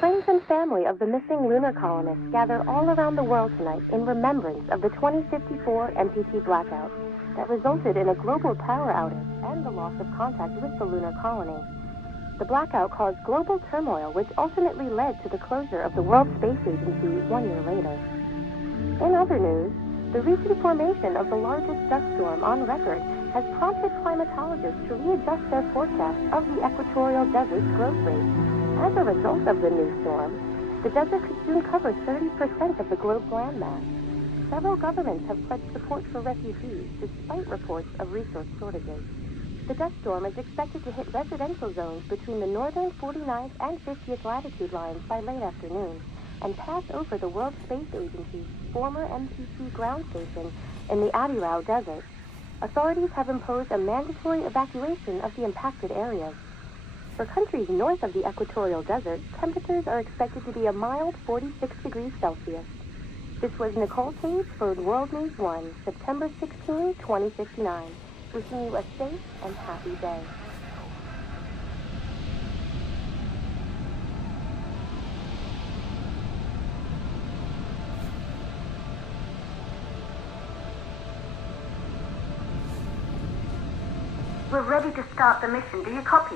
Friends and family of the missing lunar colonists gather all around the world tonight in remembrance of the 2054 MPT blackout that resulted in a global power outage and the loss of contact with the lunar colony. The blackout caused global turmoil, which ultimately led to the closure of the World Space Agency 1 year later. In other news, the recent formation of the largest dust storm on record has prompted climatologists to readjust their forecast of the equatorial desert's growth rate. As a result of the new storm, the desert could soon cover 30% of the globe's landmass. Several governments have pledged support for refugees despite reports of resource shortages. The dust storm is expected to hit residential zones between the northern 49th and 50th latitude lines by late afternoon and pass over the World Space Agency's former MPT ground station in the Adirau Desert. Authorities have imposed a mandatory evacuation of the impacted areas. For countries north of the equatorial desert, temperatures are expected to be a mild 46 degrees Celsius. This was Nicole Cage for World News 1, September 16, 2059. Wishing you a safe and happy day. We're ready to start the mission. Do you copy?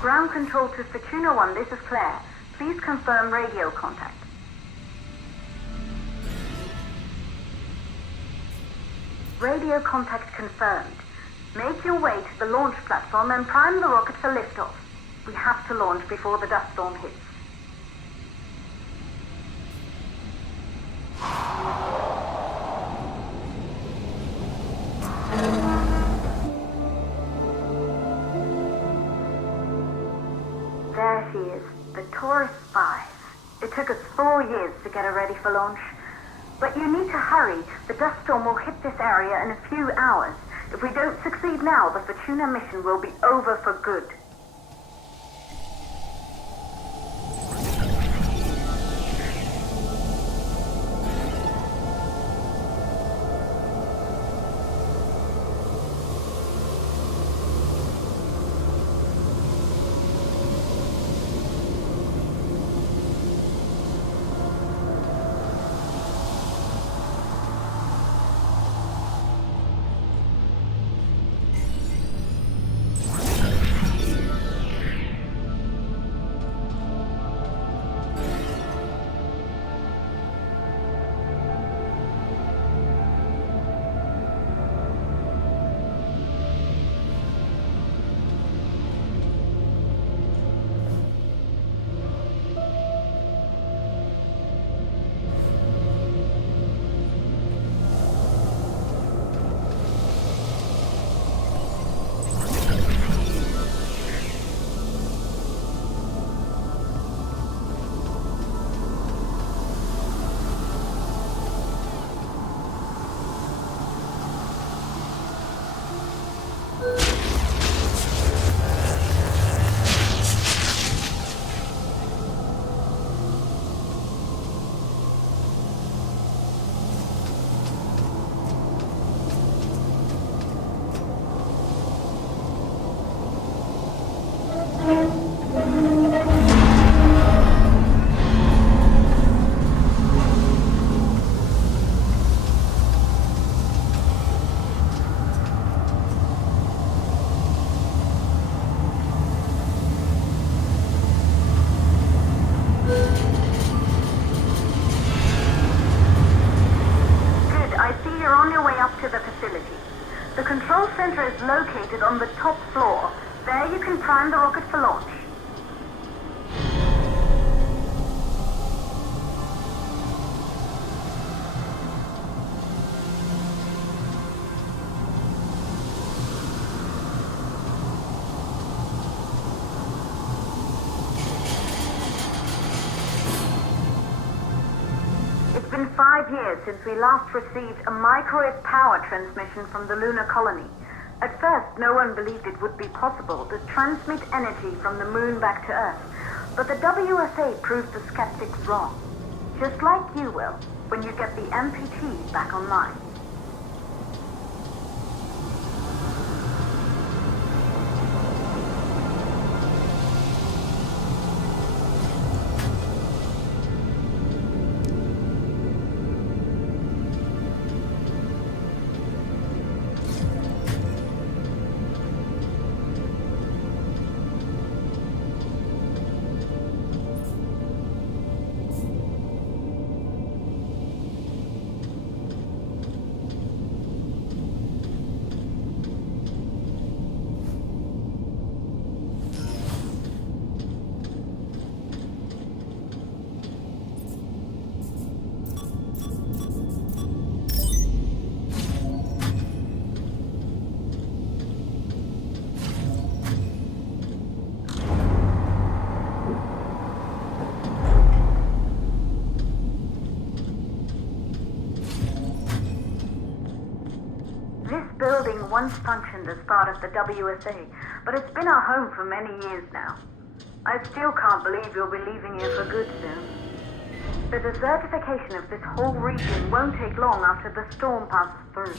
Ground control to Fortuna 1, this is Claire. Please confirm radio contact. Radio contact confirmed. Make your way to the launch platform and prime the rocket for liftoff. We have to launch before the dust storm hits. There she is, the Taurus 5. It took us 4 years to get her ready for launch. But you need to hurry. The dust storm will hit this area in a few hours. If we don't succeed now, the Fortuna mission will be over for good. located on the top floor. There you can prime the rocket for launch. It's been 5 years since we last received a microwave power transmission from the lunar colony. At first, no one believed it would be possible to transmit energy from the moon back to Earth. But the WSA proved the skeptics wrong. Just like you will, when you get the MPT back online. Building once functioned as part of the WSA, but it's been our home for many years now. I still can't believe you'll be leaving here for good soon. The desertification of this whole region won't take long after the storm passes through.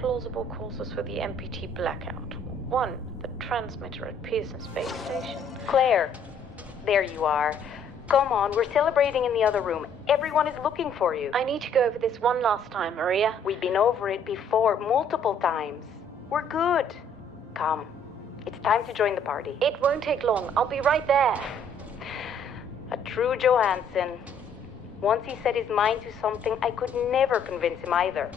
Plausible causes for the MPT blackout. 1, the transmitter at Pearson Space Station. Claire, there you are. Come on, we're celebrating in the other room. Everyone is looking for you. I need to go over this one last time, Maria. We've been over it before, multiple times. We're good. Come, it's time to join the party. It won't take long. I'll be right there. A true Johansson. Once he set his mind to something, I could never convince him either.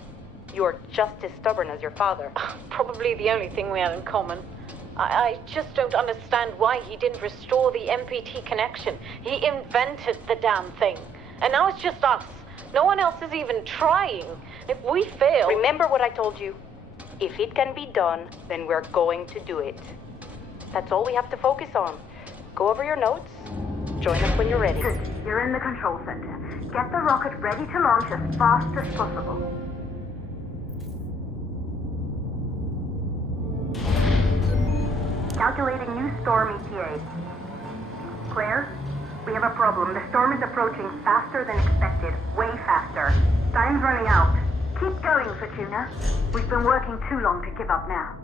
You're just as stubborn as your father. Probably the only thing we have in common. I just don't understand why he didn't restore the MPT connection. He invented the damn thing. And now it's just us. No one else is even trying. If we fail... Remember what I told you. If it can be done, then we're going to do it. That's all we have to focus on. Go over your notes. Join us when you're ready. Good. You're in the control center. Get the rocket ready to launch as fast as possible. Calculating new storm ETA. Claire, we have a problem. The storm is approaching faster than expected. Way faster. Time's running out. Keep going, Fortuna. We've been working too long to give up now.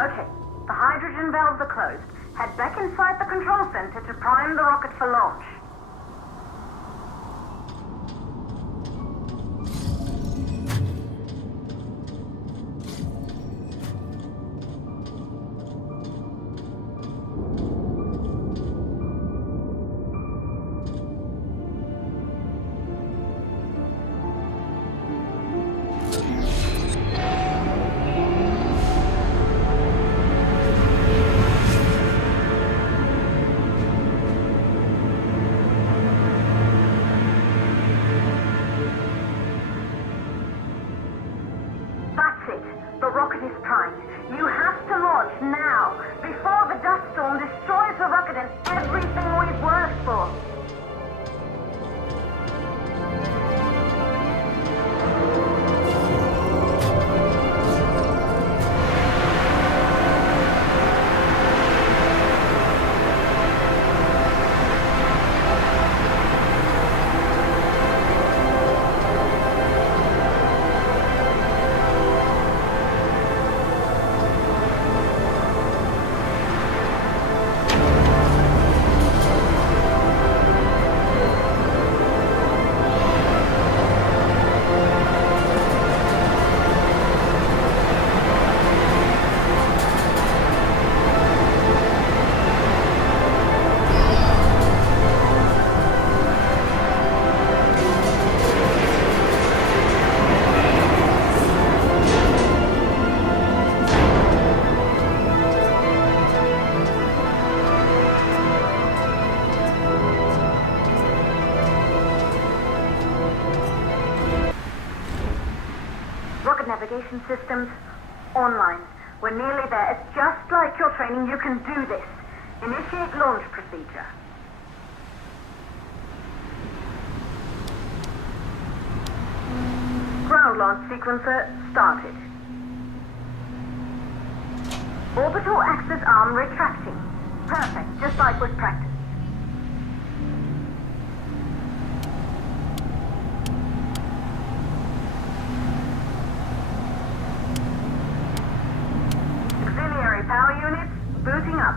Okay, the hydrogen valves are closed. Head back inside the control center to prime the rocket for launch. You have to launch now, before the dust storm destroys the rocket and everything we've worked for. Navigation systems online. We're nearly there. It's just like your training. You can do this. Initiate launch procedure. Ground launch sequencer started. Orbital axis arm retracting. Perfect, just like with practice. Power units booting up.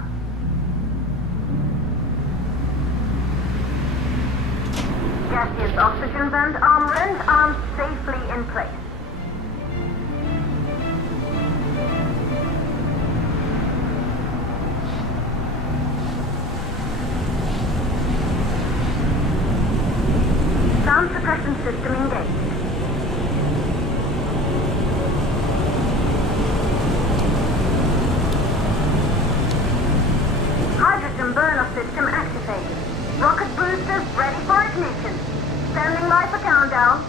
Gaseous oxygen vent armor and arms safely in place. Sound suppression system engaged. Burner system activated. Rocket boosters ready for ignition. Standing by for countdown.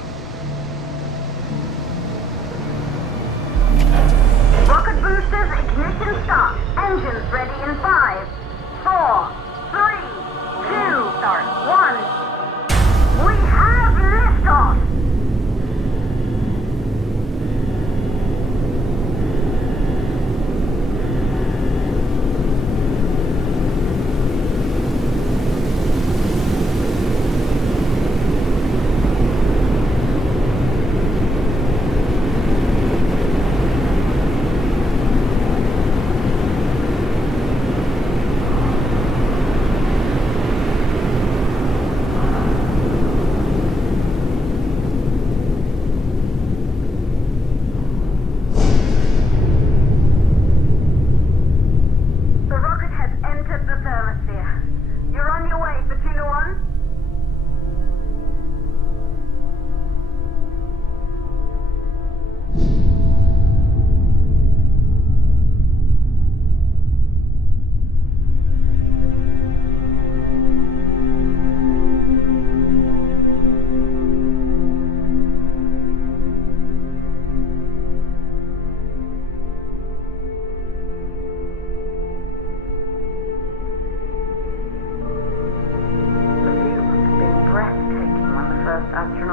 Rocket boosters ignition start. Engines ready in 5, 4, 3, 2, 1. We have liftoff!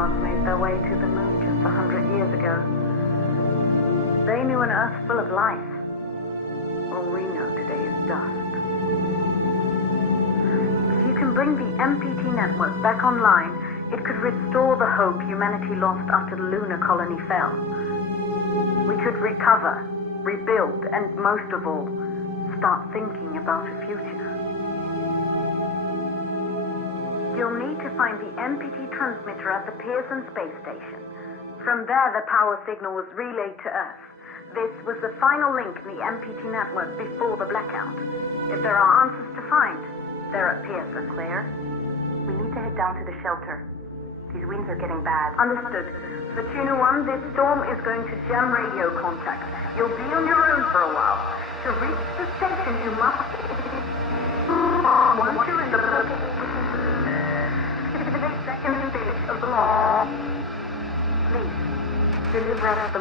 astronauts made their way to the moon just 100 years ago. They knew an Earth full of life. All we know today is dust. If you can bring the MPT network back online, it could restore the hope humanity lost after the lunar colony fell. We could recover, rebuild, and most of all, start thinking about a future. You'll need to find the MPT transmitter at the Pearson space station. From there, the power signal was relayed to Earth. This was the final link in the MPT network before the blackout. If there are answers to find, they're at Pearson. Claire, we need to head down to the shelter. These winds are getting bad. Understood. Fortuna 1, this storm is going to jam radio contact. You'll be on your own for a while. To reach the station, you must... Once you're in the second stage of the law, please, deliver us the